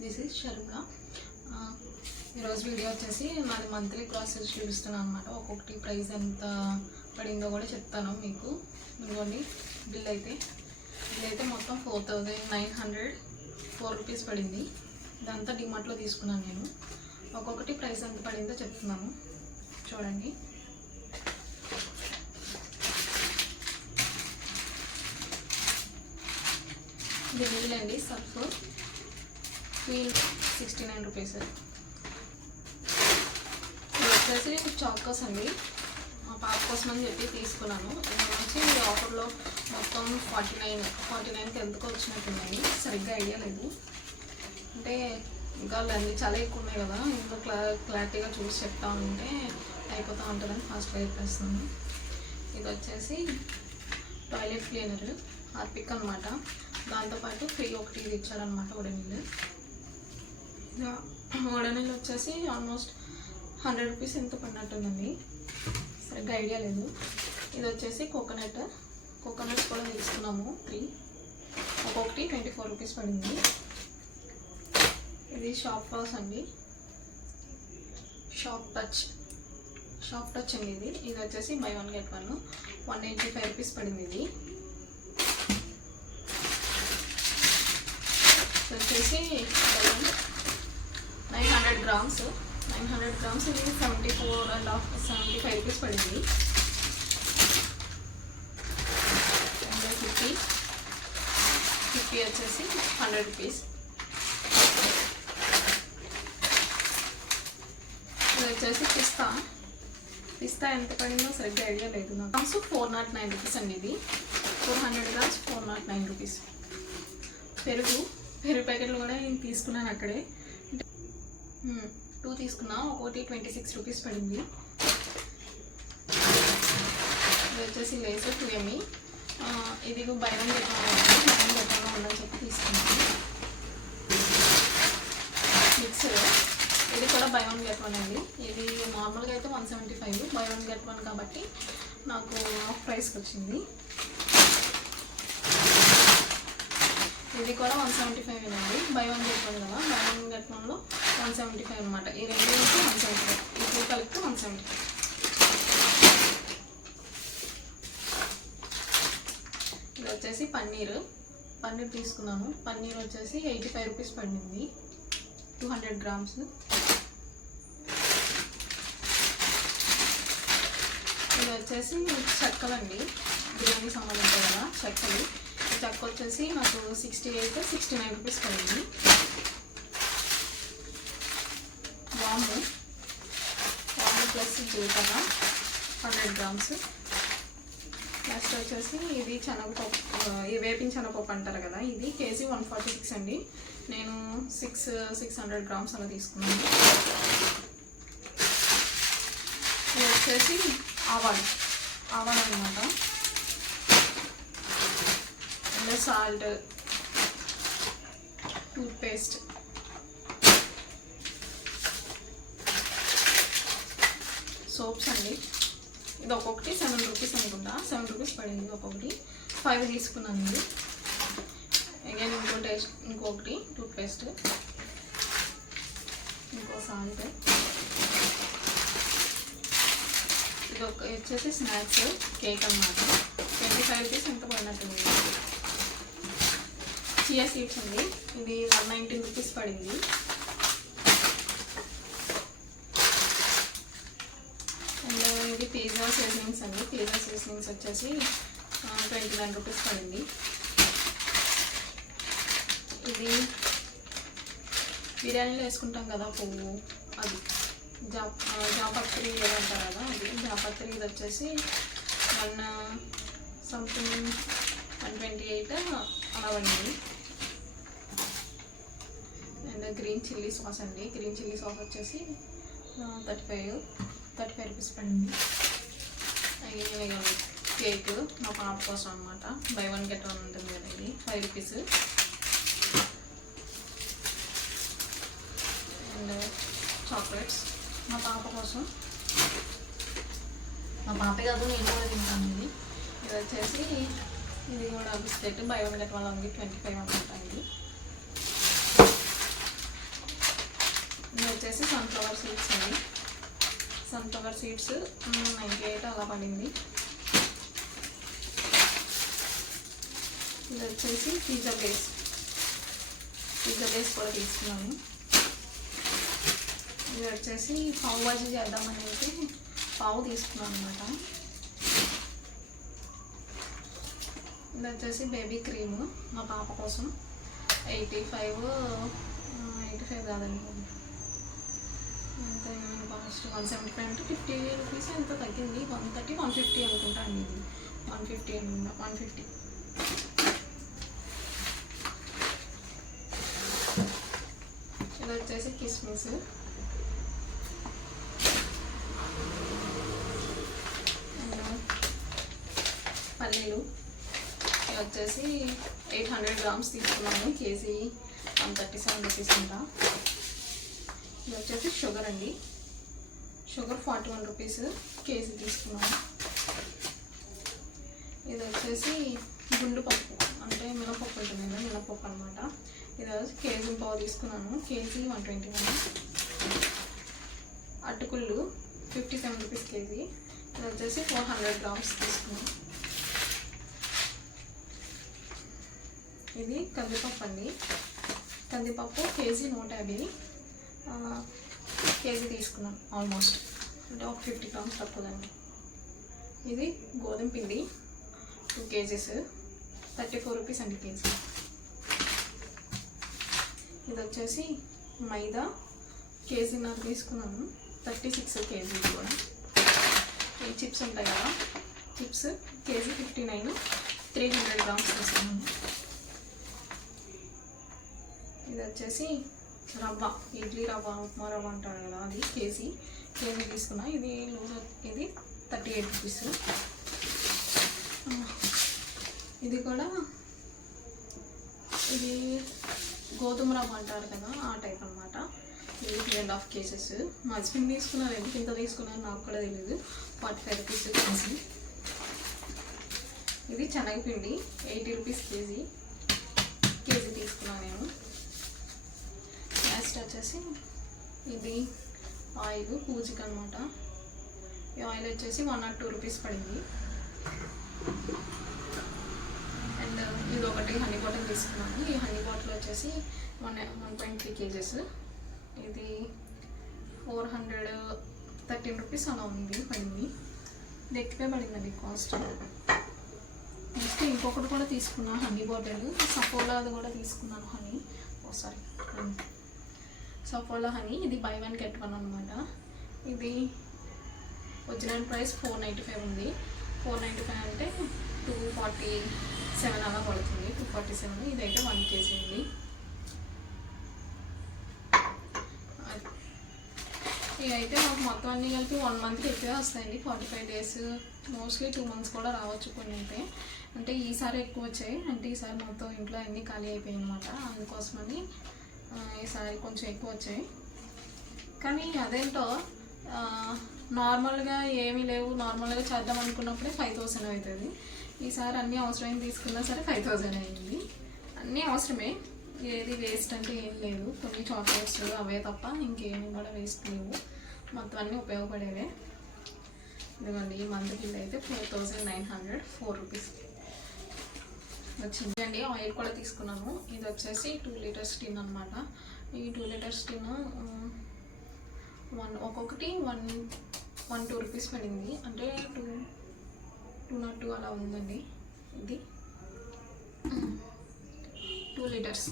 This is Sharmila. ఈరోజు video వచ్చేసి నాది మంత్లీ ప్రాసెస్ చూపిస్తున్నాను అనమాట. ఒక్కొక్కటి ప్రైస్ ఎంత పడిందో కూడా చెప్తాను మీకు. ఇదిగోండి బిల్ అయితే మొత్తం 4,904 రూపీస్ పడింది. ఇదంతా డిమార్ట్లో తీసుకున్నాను నేను. ఒక్కొక్కటి ప్రైస్ ఎంత పడిందో చెప్తున్నాను చూడండి. ఇది నీళ్ళండి, సర్ఫ్ క్వీన్ 69 రూపీస్. ఇది వచ్చేసి చాకోస్ అండి, మా పాప కోసం అని చెప్పి తీసుకున్నాను. వచ్చి ఆఫర్లో మొత్తం 49కి ఎందుకో వచ్చినట్టున్నాయి, సరిగ్గా ఐడియా లేదు. అంటే ఇంకా అన్నీ చాలా ఎక్కువ ఉన్నాయి కదా, ఇంట్లో క్లారిటీగా చూసి చెప్తా ఉంటే అయిపోతూ ఉంటుందని ఫాస్ట్గా చెప్పేస్తాను. ఇది వచ్చేసి టాయిలెట్ క్లీనర్ హార్పిక్ అనమాట. దాంతోపాటు ఫ్రీ ఒకటి ఇది ఇచ్చాడనమాట ఉడనీళ్ళు. ఉడనీళ్ళు వచ్చేసి ఆల్మోస్ట్ 100 రూపీస్ ఎంత పడినట్టుందండి, సరిగ్గా ఐడియా లేదు. ఇది వచ్చేసి కోకోనట్స్ కూడా తీసుకున్నాము 3, ఒక్కొక్కటి 24 రూపీస్ పడింది. ఇది షాప్ టచ్ అండి, షాప్ టచ్ అండి. ఇది వచ్చేసి బై 1 get 1 185 రూపీస్ పడింది. ఇది వచ్చేసి 900 గ్రామ్స్ ఇది 75 రూపీస్ పడింది. 50 వచ్చేసి 100 రూపీస్. ఇది వచ్చేసి పిస్తా ఎంత పడిందో సరిగ్గా ఐడియా లేదు నాకు. గ్రామ్స్ 409 రూపీస్ అండి. ఇది 400 గ్రామ్స్ 409 రూపీస్. పెరుగు ప్యాకెట్లు కూడా నేను తీసుకున్నాను అక్కడే. 2 తీసుకున్నా, ఒకటి 26 రూపీస్ పడింది. ఇది వచ్చేసి లేస్ 2 ME. ఇది బై 1 get 1 ఉందని చెప్పి తీసుకున్నాను. మిక్సర్ ఇది కూడా బై 1 get 1 అండి. ఇది నార్మల్గా అయితే 175, బై 1 get 1 కాబట్టి నాకు ఆఫ్ ప్రైస్కి వచ్చింది. ఇది కూడా 175 అండి, బై 1 get 1 కదా. బై 1 get 1లో 175 అనమాట. ఈ రెండు 175, ఈ 2 కలిపి 175. ఇది వచ్చేసి పన్నీర్ తీసుకున్నాను. పన్నీర్ వచ్చేసి 85 రూపీస్ పడింది, 200 గ్రామ్స్. ఇది వచ్చేసి చెక్కలండి, బిర్యానీ సామాన్లు ఉంటాయి కదా చెక్కలు. చెక్క వచ్చేసి నాకు 69 రూపీస్ పడింది. వాము ప్లస్ జీలకర్ర 100 గ్రామ్స్. నెక్స్ట్ వచ్చేసి ఇది శనగపప్పు, ఈ వేపిన శనగపప్పు అంటారు కదా, ఇది కేజీ 146 అండి. నేను 600 గ్రామ్స్ అలా తీసుకున్నాను. ఇది వచ్చేసి ఆవాలు అనమాట. సాల్ట్, టూత్పేస్ట్, సోప్స్ అండి. ఇది ఒక్కొక్కటి 7 రూపీస్ అనుకుంటా, 7 రూపీస్ పడింది ఒక్కొక్కటి. 5 తీసుకున్నాను ఇది. అగైన్ ఇంకొకటి టూత్పేస్ట్, ఇంకో సాల్ట్. ఇది వచ్చేసి స్నాక్స్ కేక్ అన్నమాట. 25 రూపీస్ ఎంత పడినట్టుంది. చియా సీడ్స్ అండి, ఇది 119 రూపీస్ పడింది. అండ్ ఇది పిజ్జా సీజనింగ్స్ అండి. పిజ్జా సీజనింగ్స్ వచ్చేసి 29 రూపీస్ పడింది. ఇది బిర్యానీలో వేసుకుంటాం కదా పువ్వు, అది జాపత్రి అంటారు కదా, అది జాపత్రి. ఇది వచ్చేసి 128 అలా పడింది. అండ్ గ్రీన్ చిల్లీ సాస్ అండి. గ్రీన్ చిల్లీ సాస్ వచ్చేసి 35 రూపీస్ పడింది. కేక్ మా పాప కోసం అనమాట. బై 1 get 1 ఉంటుంది కదా, ఇది 5 రూపీస్. అండ్ చాక్లెట్స్ మా పాప కోసం, మా పాపే కాదు నేను కూడా తింటాను. ఇది వచ్చేసి ఇది కూడా బిస్కెట్ బై 1 get 1 25 అనుకుంటాను. ఇది వచ్చేసి సన్ఫ్లవర్ సీడ్స్ అండి. సన్ఫ్లవర్ సీడ్స్ 98 అలా పడింది. ఇది వచ్చేసి పిజ్జా బేస్ కూడా తీసుకున్నాను. ఇది వచ్చేసి పావు బాజీ చేద్దామని అయితే పావు తీసుకున్నాను అనమాట. ఇది వచ్చేసి బేబీ క్రీమ్ మా పాప కోసం 85 కాదండి, అంతే కాస్ట్ 175 అంటే 50 రూపీస్ ఎంత తగ్గింది. 130 150 అనుకుంటా అండి. ఇది 150 అనుకుంటా, 150. ఇది వచ్చేసి కిస్మిస్, పల్లీలు. ఇది వచ్చేసి 800 grams తీసుకున్నాను. కేజీ 137 రూపీస్ ఉంటా. ఇది వచ్చేసి షుగర్ అండి. షుగర్ 41 రూపీస్ కేజీ తీసుకున్నాను. ఇది వచ్చేసి గుండు పప్పు అంటే మినపప్పు ఉంటుంది కదా, మినపప్పు అనమాట. ఇది వచ్చి కేజీ పావు తీసుకున్నాను. కేజీ 121. అటుకుళ్ళు 57 rupees KG. ఇది వచ్చేసి 400 grams తీసుకున్నాను. ఇది కందిపప్పు అండి. కందిపప్పు కేజీ 150 కేజీ తీసుకున్నాను. ఆల్మోస్ట్ అంటే ఒక 50 grams తక్కువదండి. ఇది గోధుమ పిండి 2 kgs 34 రూపీస్ అండి కేజీ. ఇది వచ్చేసి మైదా కేజీ నాకు తీసుకున్నాను. 36 కేజీ కూడా. ఈ చిప్స్ ఉంటాయి కదా, చిప్స్ కేజీ 59 300 grams తీసుకున్నాను. ఇది వచ్చేసి రవ్వ, ఇడ్లీ రవ్వ, ఉప్మా రవ్వ అంటారు కదా, అది కేజీ తీసుకున్నా. ఇది 38 రూపీస్. ఇది కూడా ఇది గోధుమ రవ్వ అంటారు కదా, ఆ టైప్ అనమాట. ఇది 3.5 kgs. మా హస్బెండ్ తీసుకున్నారు. ఎందుకు ఇంత తీసుకున్నారు నాకు కూడా తెలియదు. 45 రూపీస్ కేజీ. ఇది శనగపిండి 80 రూపీస్ కేజీ తీసుకున్నాను నేను. నెక్స్ట్ వచ్చేసి ఇది ఆయిల్ పూజిక అనమాట. ఈ ఆయిల్ వచ్చేసి 102 రూపీస్ పడింది. అండ్ ఇది ఒకటి హనీ బాటిల్ తీసుకున్నాను. ఈ హనీ బాటిల్ వచ్చేసి 1.3 kgs. ఇది 413 రూపీస్ అలా ఉంది పడింది. ఇది ఎక్కువే పడిందండి కాస్ట్. నెక్స్ట్ ఇంకొకటి కూడా తీసుకున్నా హనీ బాటిల్. సఫోలా అది కూడా తీసుకున్నాను హనీ. Sorry Saffola honey. ఇది buy 1 get 1 అనమాట. ఇది ఒరిజినల్ ప్రైస్ 495 ఉంది. 495 అంటే 247 అలా పడుతుంది. 247. ఇదైతే 1 kg ఉంది. ఇదైతే నాకు మొత్తం అన్నీ కలిపి 1 monthకి ఎక్కువే వస్తాయండి. 45 days, మోస్ట్లీ 2 months కూడా రావచ్చు కొన్ని అయితే. అంటే ఈసారి ఎక్కువ వచ్చాయి. అంటే ఈసారి మొత్తం ఇంట్లో అన్నీ ఖాళీ అయిపోయాయి అనమాట. అందుకోసమని ఈసారి కొంచెం ఎక్కువ వచ్చాయి. కానీ అదేంటో నార్మల్గా ఏమీ లేవు, నార్మల్గా చేద్దాం అనుకున్నప్పుడే 5000 అవుతుంది. ఈసారి అన్నీ అవసరమైంది తీసుకున్నా సరే 5000 అయింది. అన్నీ అవసరమే, ఏది వేస్ట్ అంటే ఏం లేదు. కొన్ని చాక్లెట్స్ అవే తప్ప ఇంకేమీ కూడా వేస్ట్ లేవు. మొత్తం అన్నీ ఉపయోగపడేవే. ఇదిగోండి ఈ మంత్ బిల్ అయితే 4904 రూపీస్ వచ్చింది అండి. ఆయిల్ కూడా తీసుకున్నాను. ఇది వచ్చేసి 2 liters టిన్ అనమాట. ఈ 2 liters టిన్ ఒక్కొక్కటి 112 రూపీస్ పడింది. అంటే 202 అలా ఉందండి. ఇది 2 liters.